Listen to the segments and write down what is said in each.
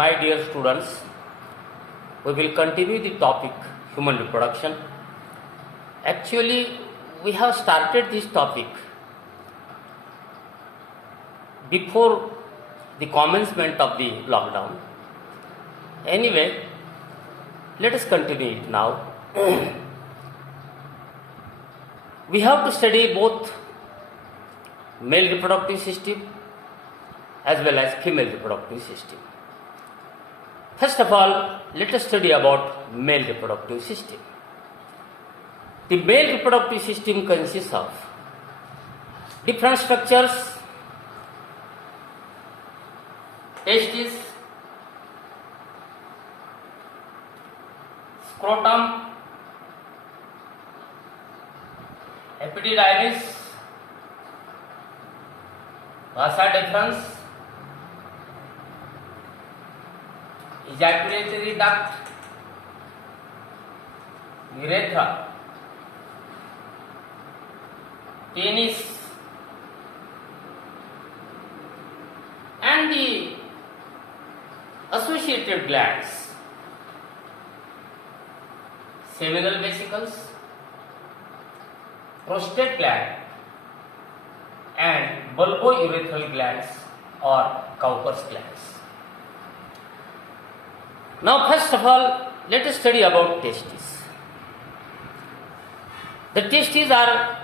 my dear students, we will continue the topic human reproduction. Actually, we have started this topic before the commencement of the lockdown. Anyway, let us continue it now. We have to study both male reproductive system as well as female reproductive system. First of all, let us study about male reproductive system. The male reproductive system consists of different structures: testes, scrotum, epididymis, vasa deferens, ejaculatory duct, urethra, penis, and the associated glands, seminal vesicles, prostate gland, and bulbourethral glands or Cowper's glands. Now, first of all, let us study about testes. The testes are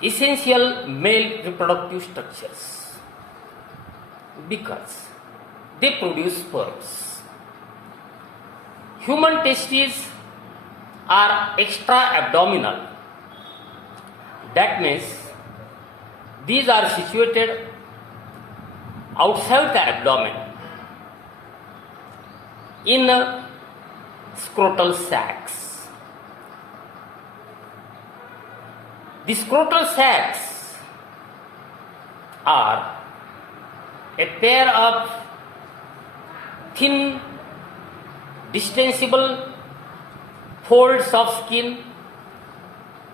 essential male reproductive structures because they produce sperms. Human testes are extra-abdominal. That means these are situated outside the abdomen in scrotal sacs. The scrotal sacs are a pair of thin, distensible folds of skin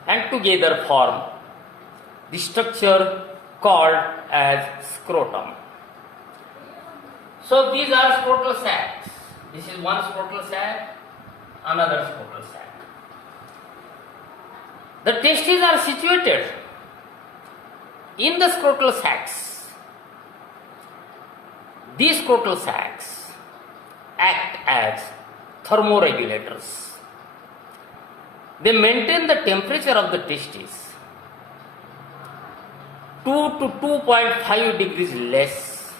and together form the structure called as scrotum. So these are scrotal sacs. This is one scrotal sac, another scrotal sac. The testes are situated in the scrotal sacs. These scrotal sacs act as thermoregulators. They maintain the temperature of the testes 2 to 2.5 degrees less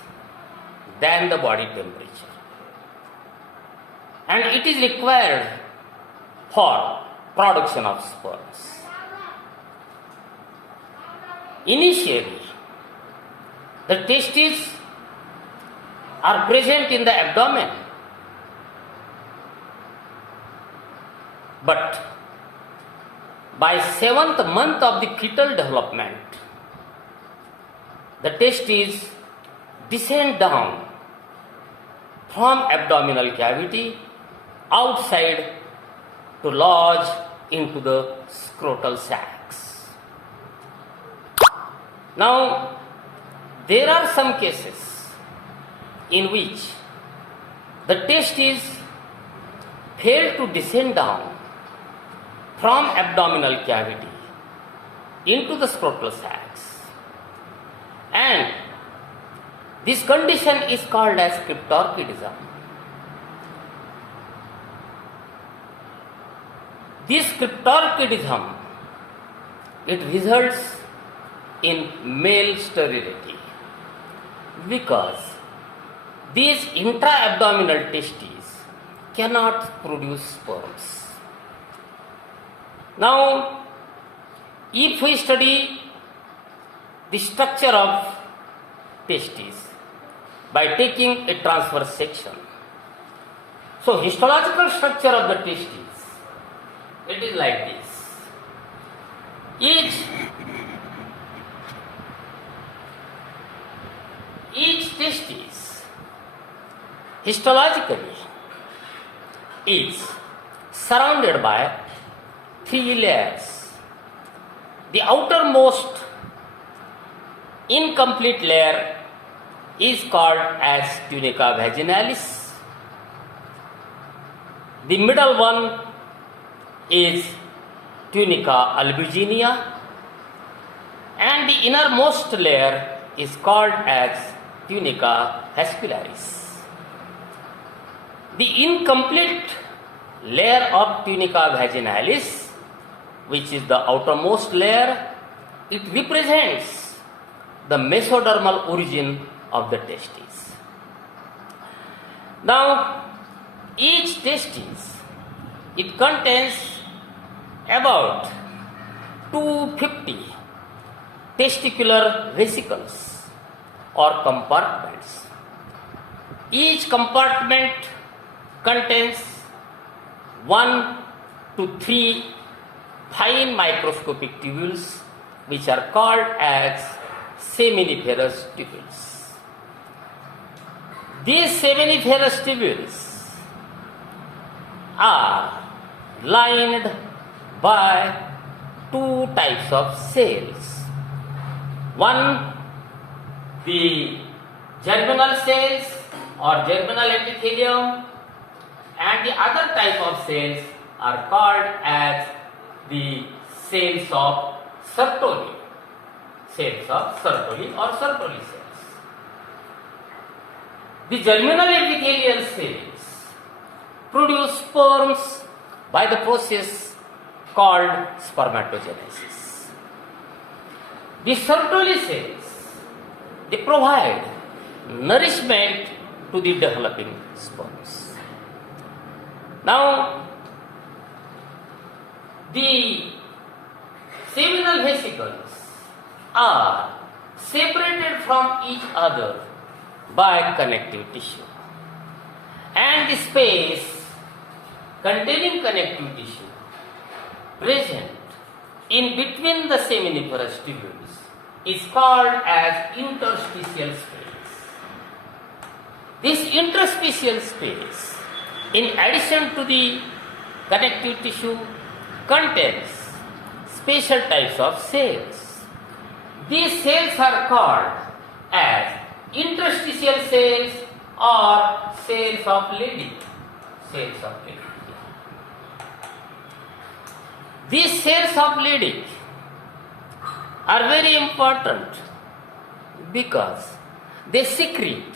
than the body temperature, and it is required for production of sperms. Initially, the testes are present in the abdomen, but by 7th month of the fetal development, the testes descend down from abdominal cavity outside to lodge into the scrotal sacs. Now, there are some cases in which the testes fail to descend down from abdominal cavity into the scrotal sacs, and this condition is called as cryptorchidism. This cryptorchidism, it results in male sterility because these intra-abdominal testes cannot produce sperms. Now, if we study the structure of testes by taking a transverse section, so histological structure of the testes, it is like this. Each testis histologically is surrounded by 3 layers. The outermost incomplete layer is called as tunica vaginalis. The middle one is tunica albuginea, and the innermost layer is called as tunica vascularis. The incomplete layer of tunica vaginalis, which is the outermost layer, it represents the mesodermal origin of the testes. Now, each testis, it contains about 250 testicular vesicles or compartments. Each compartment contains 1 to 3 fine microscopic tubules, which are called as seminiferous tubules. These seminiferous tubules are lined by two types of cells. One, the germinal cells or germinal epithelium, and the other type of cells are called as the cells of Sertoli. Cells of Sertoli or Sertoli cells. The germinal epithelial cells produce sperms by the process called spermatogenesis. The Sertoli cells, they provide nourishment to the developing sperms. Now, the seminal vesicles are separated from each other by connective tissue, and the space containing connective tissue present in between the seminiferous tubules is called as interstitial space. This interstitial space, in addition to the connective tissue, contains special types of cells. These cells are called as interstitial cells or cells of Leydig. Cells of Leydig. These cells of Leydig are very important because they secrete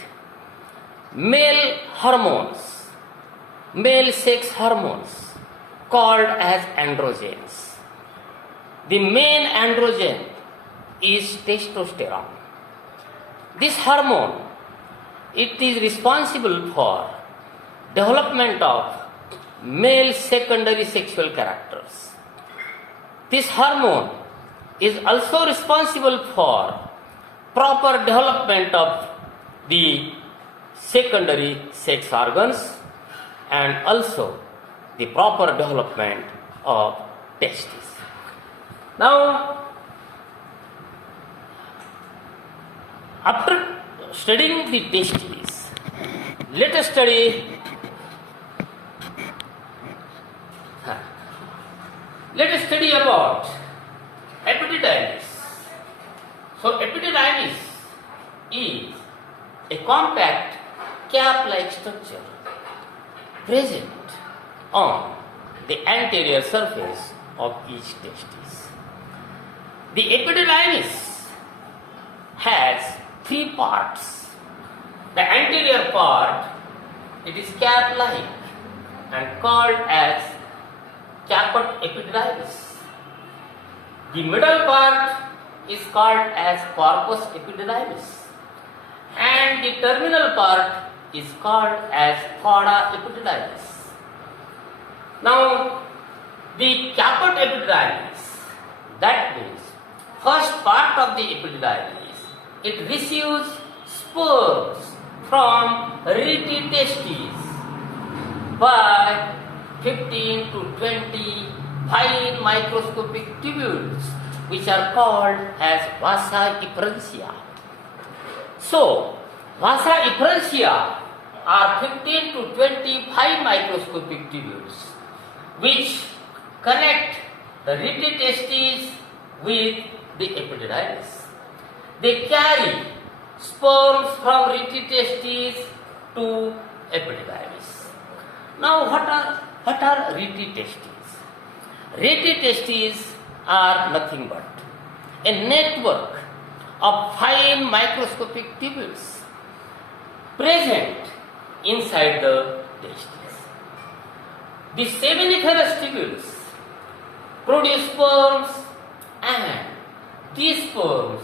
male hormones, male sex hormones called as androgens. The main androgen is testosterone. This hormone, it is responsible for development of male secondary sexual characters. This hormone is also responsible for proper development of the secondary sex organs and also the proper development of testes. Now, after studying the testes, let us study about epididymis. So, epididymis is a compact cap-like structure present on the anterior surface of each testis. The epididymis has three parts. The anterior part, it is cap-like and called as caput epididymis. The middle part is called as corpus epididymis, and the terminal part is called as cauda epididymis. Now, the caput epididymis, that means first part of the epididymis, it receives spurs from rete testes by 15 to 20 fine microscopic tubules, which are called as vasa efferentia. So, vasa efferentia are 15 to 20 fine microscopic tubules which connect the rete testes with the epididymis. They carry sperms from rete testes to epididymis. Now, what are rete testes? Rete testes are nothing but a network of fine microscopic tubules present inside the testes. The seminiferous tubules produce sperms, and these sperms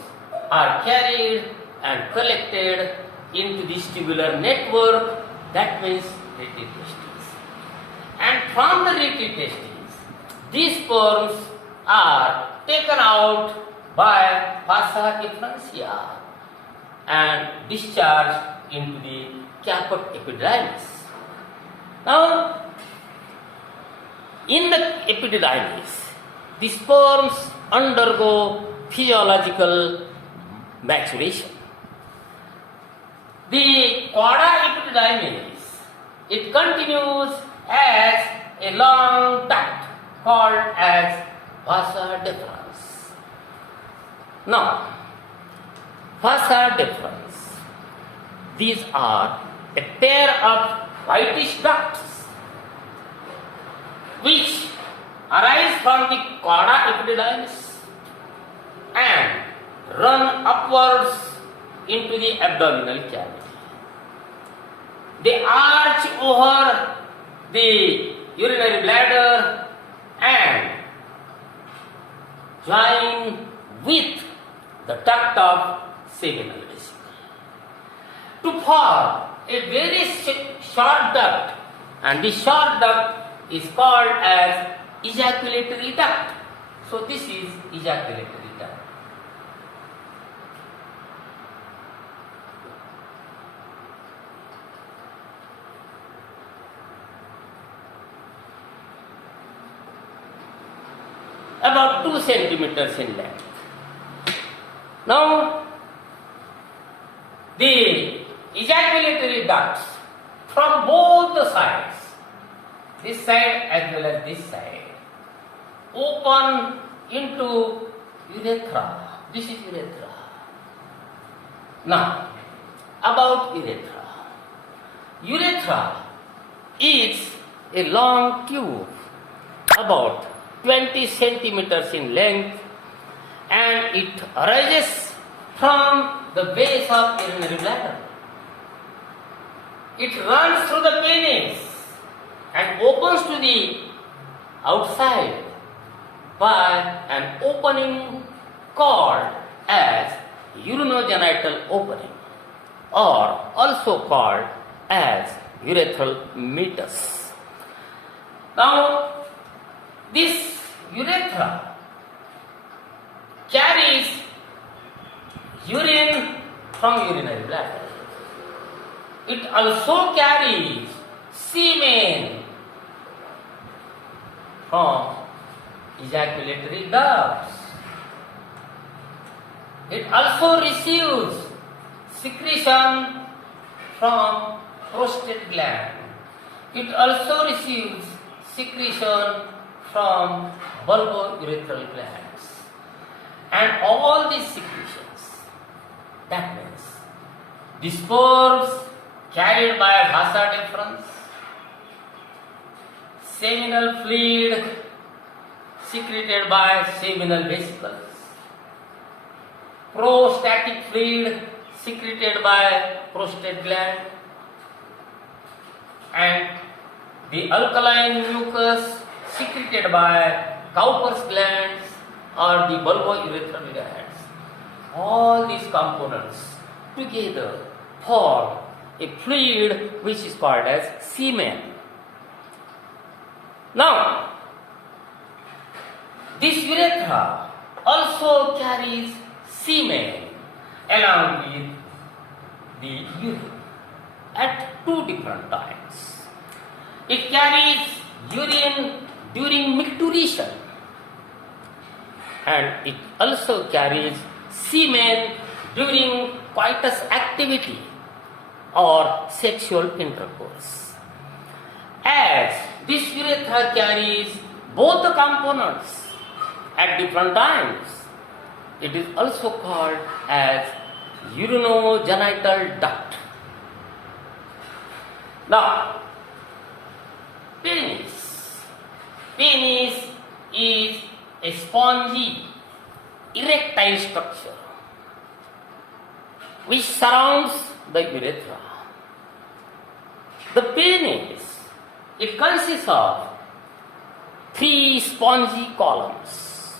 are carried and collected into this tubular network, that means rete testes. And from the rete testes, these sperms are taken out by vasa efflorescens and discharged into the caput epididymis. Now, in the epididymis, the sperms undergo physiological maturation. The chorda epididymis, it continues as a long duct called as vasa deferens. Now, vasa deferens, these are a pair of whitish ducts which arise from the chorda epididymis and run upwards into the abdominal cavity. They arch over the urinary bladder and join with the duct of seminal vesicle to form a very short duct, and this short duct is called as ejaculatory duct. So this is ejaculatory duct. About 2 centimeters in length. Now, the ejaculatory ducts from both the sides, this side as well as this side, open into urethra. This is urethra. Now, about urethra. Urethra is a long tube about 20 centimeters in length, and it arises from the base of urinary bladder. It runs through the penis and opens to the outside by an opening called as urinogenital opening, or also called as urethral meatus. Now, this urethra carries urine from urinary bladder. It also carries semen from ejaculatory ducts. It also receives secretion from prostate gland. It also receives secretion from bulbourethral glands. And all these secretions, that means the spores carried by vasa deferens, seminal fluid secreted by seminal vesicles, prostatic fluid secreted by prostate gland, and the alkaline mucus secreted by Cowper's glands or the bulbourethral glands. All these components together form a fluid which is called as semen. Now, this urethra also carries semen along with the urine at 2 different times. It carries urine during micturition, and it also carries semen during coitus activity or sexual intercourse. As this urethra carries both the components at different times, it is also called as urinogenital duct. Now, penis. Penis is a spongy, erectile structure which surrounds the urethra. The penis, it consists of three spongy columns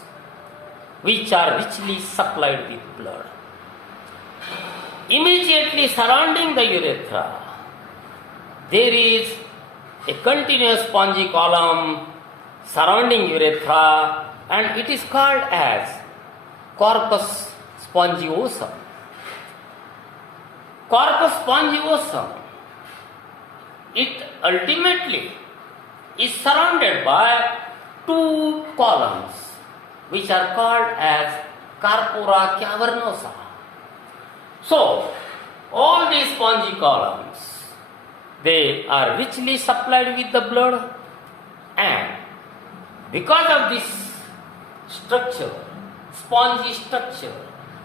which are richly supplied with blood. Immediately surrounding the urethra, there is a continuous spongy column surrounding urethra, and it is called as corpus spongiosum. Corpus spongiosum, it ultimately is surrounded by two columns which are called as corpora cavernosa. So, all these spongy columns, they are richly supplied with the blood, and because of this structure,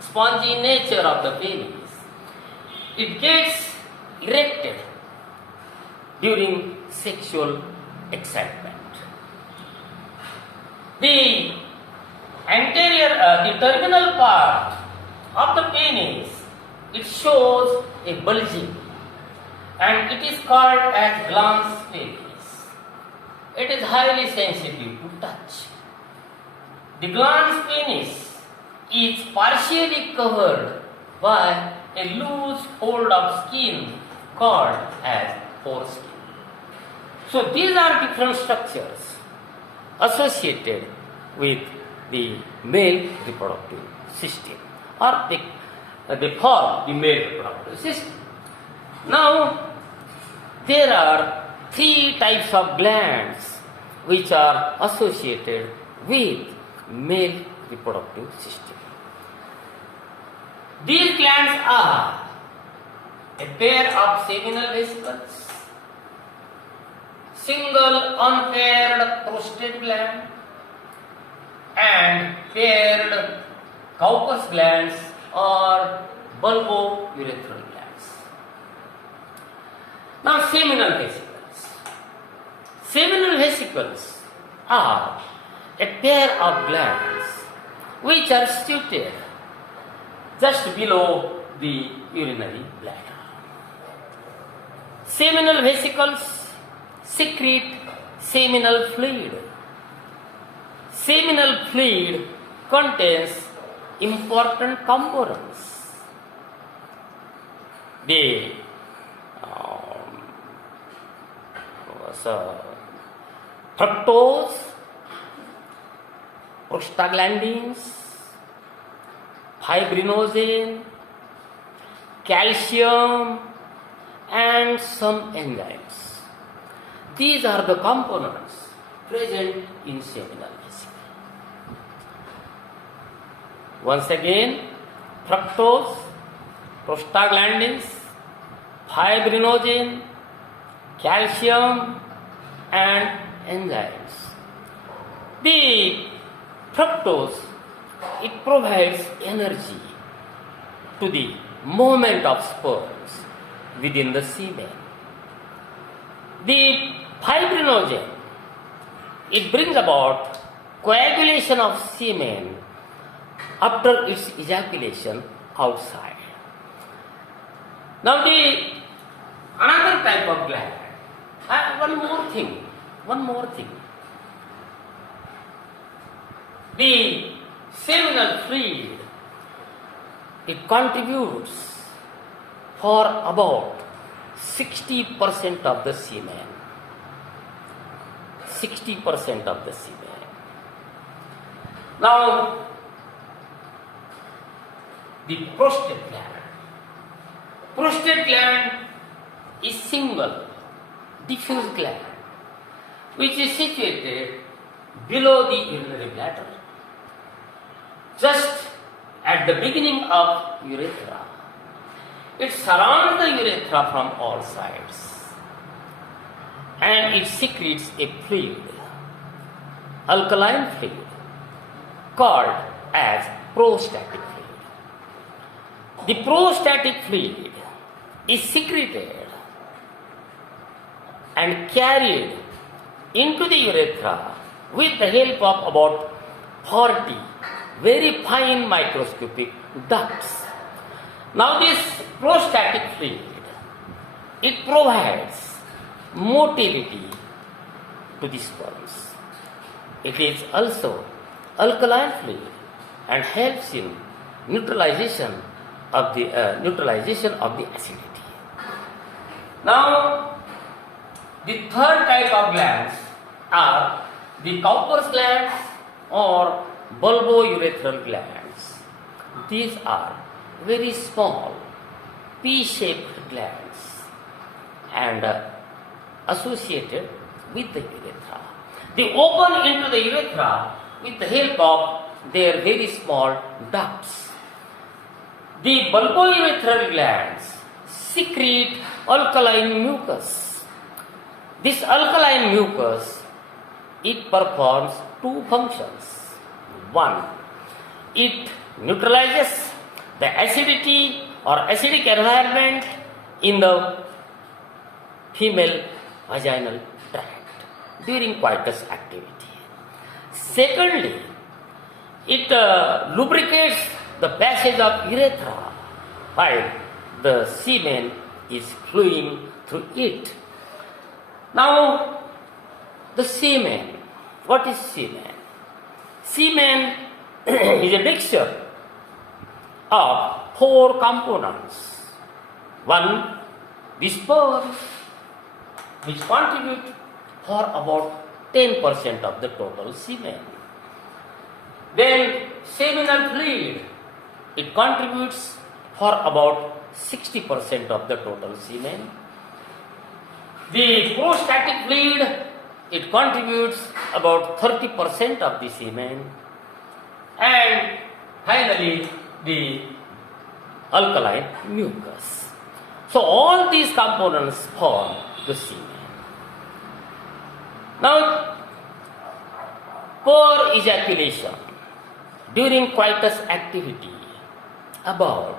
spongy nature of the penis, it gets erected during sexual excitement. The terminal part of the penis, it shows a bulging, and it is called as glans penis. It is highly sensitive to touch. The glans penis is partially covered by a loose fold of skin called as foreskin. So these are different structures associated with the male reproductive system, or they form the male reproductive system. Now, there are three types of glands which are associated with male reproductive system. These glands are a pair of seminal vesicles, single unpaired prostate gland, and paired Cowper's glands or bulbourethral glands. Now, seminal vesicles. Seminal vesicles are a pair of glands which are situated just below the urinary bladder. Seminal vesicles secrete seminal fluid. Seminal fluid contains important components. The fructose, prostaglandins, fibrinogen, calcium, and some enzymes. These are the components present in seminal vesicle. Once again, fructose, prostaglandins, fibrinogen, calcium, and enzymes. The fructose, it provides energy to the movement of sperms within the semen. The fibrinogen, it brings about coagulation of semen after its ejaculation outside. Now another type of gland, one more thing. The seminal fluid, it contributes for about 60% of the semen. 60% of the semen. Now, the prostate gland. Prostate gland is single, diffuse gland, which is situated below the urinary bladder, just at the beginning of urethra. It surrounds the urethra from all sides, and it secretes a fluid, alkaline fluid, called as prostatic fluid. the prostatic fluid is secreted and carried into the urethra with the help of about 40 very fine microscopic ducts. Now this prostatic fluid, it provides motility to the sperms. It is also alkaline fluid and helps in neutralization of the acidity. Now, the third type of glands are the Cowper's glands or bulbourethral glands. These are very small, pea-shaped glands and associated with the urethra. They open into the urethra with the help of their very small ducts. The bulbourethral glands secrete alkaline mucus. This alkaline mucus, it performs two functions. One, it neutralizes the acidity or acidic environment in the female vaginal tract during coitus activity. Secondly, it lubricates the passage of urethra while the semen is flowing through it. Now, the semen, what is semen? Semen is a mixture of four components. One, the sperm, which contribute for about 10% of the total semen. Then seminal fluid, it contributes for about 60% of the total semen. The prostatic fluid, it contributes about 30% of the semen. And finally, the alkaline mucus. So all these components form the semen. Now, for ejaculation during coitus activity, about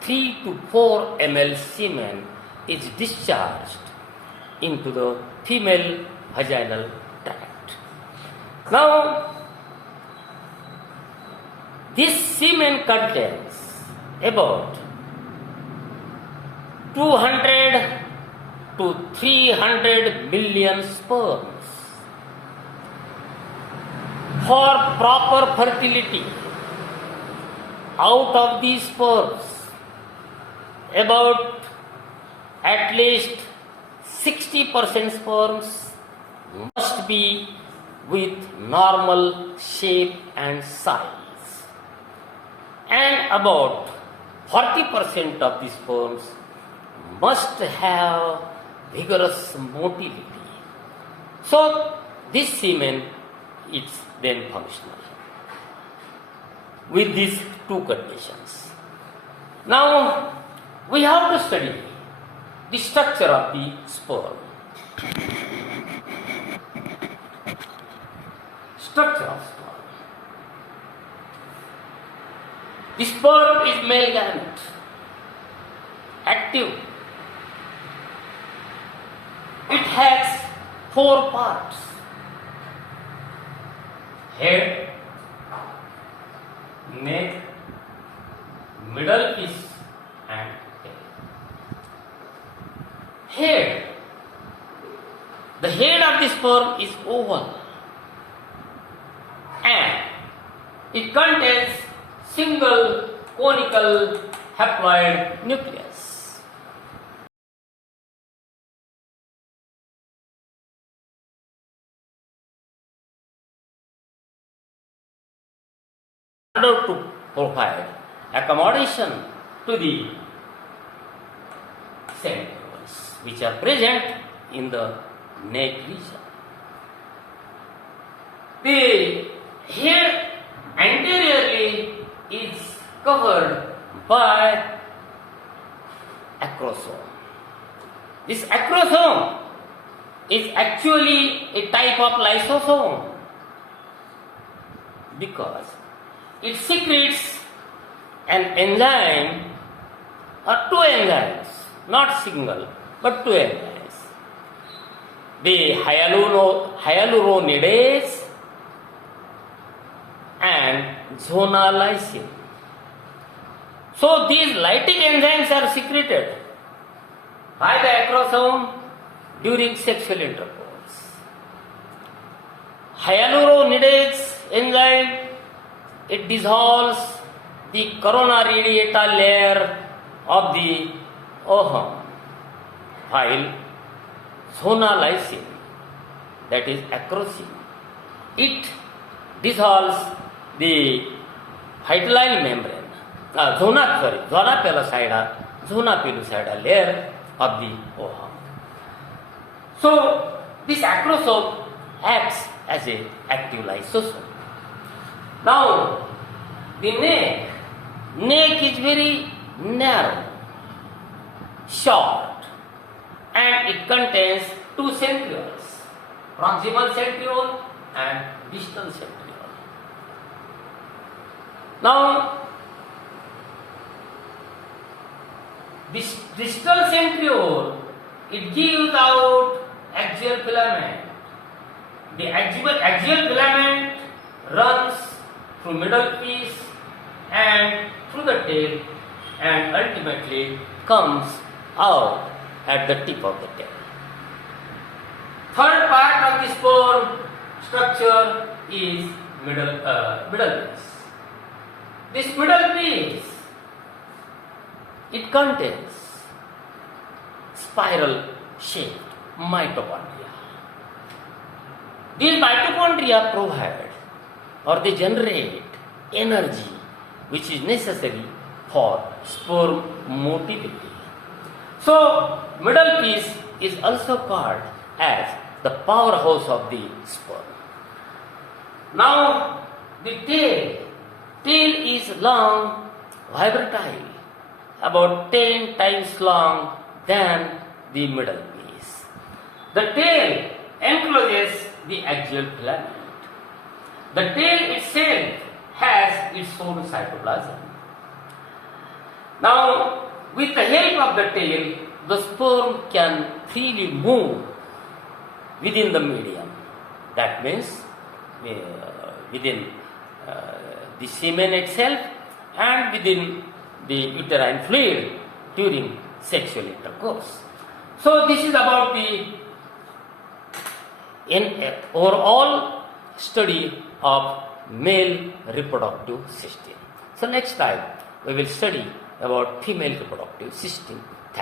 3 to 4 ml semen is discharged into the female vaginal tract. Now, this semen contains about 200 to 300 million sperms. For proper fertility, out of these sperms, about at least 60% sperms must be with normal shape and size, and about 40% of the sperms must have vigorous motility. So this semen is then functional with these two conditions. Now we have to study the structure of the sperm. Structure of sperm. The sperm is male gamete, active. It has 4 parts: head, neck, middle piece and tail. Head. The head of the sperm is oval and it contains single conical haploid nucleus. In order to provide accommodation to the centrals which are present in the neck region. The head anteriorly is covered by acrosome. This acrosome is actually a type of lysosome because it secretes an enzyme or two enzymes, not single, but two enzymes. The hyaluronidase and zonal-lysine. So these lytic enzymes are secreted by the acrosome during sexual intercourse. Hyaluronidase enzyme, it dissolves the corona radiata layer of the ovum, while zonal-lysine, that is acrosome, it dissolves the phytolyl membrane, zona pellucida layer of the ovum. So this acrosome acts as a active lysosome. Now the neck is very narrow, short, and it contains two centrioles, proximal centriole and distal centriole. Now, this distal centriole, it gives out axial filament. The axial filament runs through middle piece and through the tail and ultimately comes out at the tip of the tail. Third part of the sperm structure is middle piece. This middle piece, it contains spiral shaped mitochondria. These mitochondria provide or they generate energy which is necessary for sperm motility. So, middle piece is also called as the powerhouse of the sperm. Now, the tail is long, vibratile, about 10 times long than the middle piece. The tail encloses the axial filament. The tail itself has its own cytoplasm. Now, with the help of the tail, the sperm can freely move within the medium. That means within the semen itself and within the uterine fluid during sexual intercourse. So this is about the overall study of male reproductive system. So next time we will study about female reproductive system. Thank you.